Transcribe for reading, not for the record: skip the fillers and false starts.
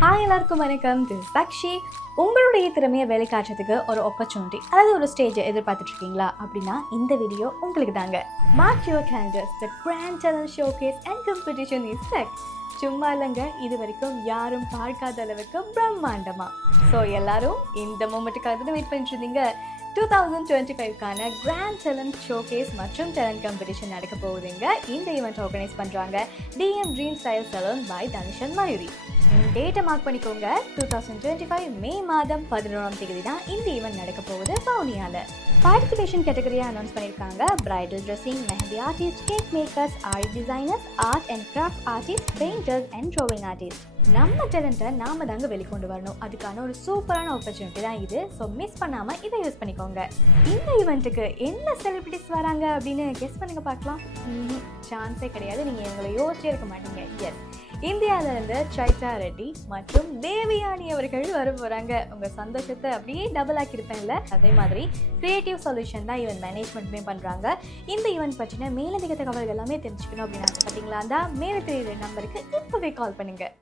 Hi எல்லாருக்கும் வணக்கம். This is Sakshi. உங்களுடைய திறமையை வேலைக்காட்டுறதுக்கு ஒரு ஆப்பர்ச்சுனிட்டி, அதாவது ஒரு ஸ்டேஜை எதிர்பார்த்துட்டு இருக்கீங்களா அப்படின்னா இந்த வீடியோ உங்களுக்கு தாங்க. Mark your calendars, the grand challenge showcase and competition is back. சும்மா இல்லைங்க, இது வரைக்கும் யாரும் பார்க்காத அளவுக்கு பிரம்மாண்டமா. ஸோ எல்லாரும் இந்த மூமெண்ட்டுக்காக தான் வெயிட் பண்ணிட்டு இருந்தீங்க. 2025க்கான கிராண்ட் டேலண்ட் ஷோகேஸ் மற்றும் டேலண்ட் காம்படிஷன் நடக்க போகுதுங்க. இந்த ஈவெண்ட் ஆர்கனைஸ் பண்ணுறாங்க DM dream style salon by Dhanush and Mayuri. டேட்டை மார்க் பண்ணிக்கோங்க. 2025 மே மாதம் 11ஆம் தேதி தான் இந்த ஈவெண்ட் நடக்க போகுது வவுனியாவில். பார்ட்டிசிபேஷன் கேட்டகரியாக அனௌன்ஸ் பண்ணியிருக்காங்க. Bridal dressing, mehndi artist, cake makers, aari designers, art and craft artist, painters and drawing artist. நம்ம டேலண்ட்டை நாம தாங்க வெளிக்கொண்டு வரணும். அதுக்கான ஒரு சூப்பரான ஆப்பர்ச்சுனிட்டி தான் இது. ஸோ மிஸ் பண்ணாமல் இதை யூஸ் பண்ணிக்கோங்க. இந்த ஈவெண்ட்டுக்கு என்ன செலிபிரிட்டிஸ் வராங்க அப்படின்னு கெஸ் பண்ணுங்க பார்க்கலாம். சான்ஸே கிடையாது. நீங்கள் எங்களை யோசிச்சே இருக்க மாட்டீங்க. எஸ், இந்தியாவிலேருந்து சைத்ரா ரெட்டி மற்றும் தேவயானி அவர்கள் வர போகிறாங்க. உங்கள் சந்தோஷத்தை அப்படியே டபுள் ஆக்கியிருப்பேன்ல, அதே மாதிரி கிரியேட்டிவ் சொல்யூஷன் தான் ஈவெண்ட் மேனேஜ்மெண்ட்டுமே பண்ணுறாங்க. இந்த ஈவெண்ட் பற்றின மேலதிக தகவல்கள் எல்லாமே தெரிஞ்சுக்கணும் அப்படின்னு பார்த்தீங்களா, அந்த மேலே தெரியுற நம்பருக்கு இப்போவே கால் பண்ணுங்கள்.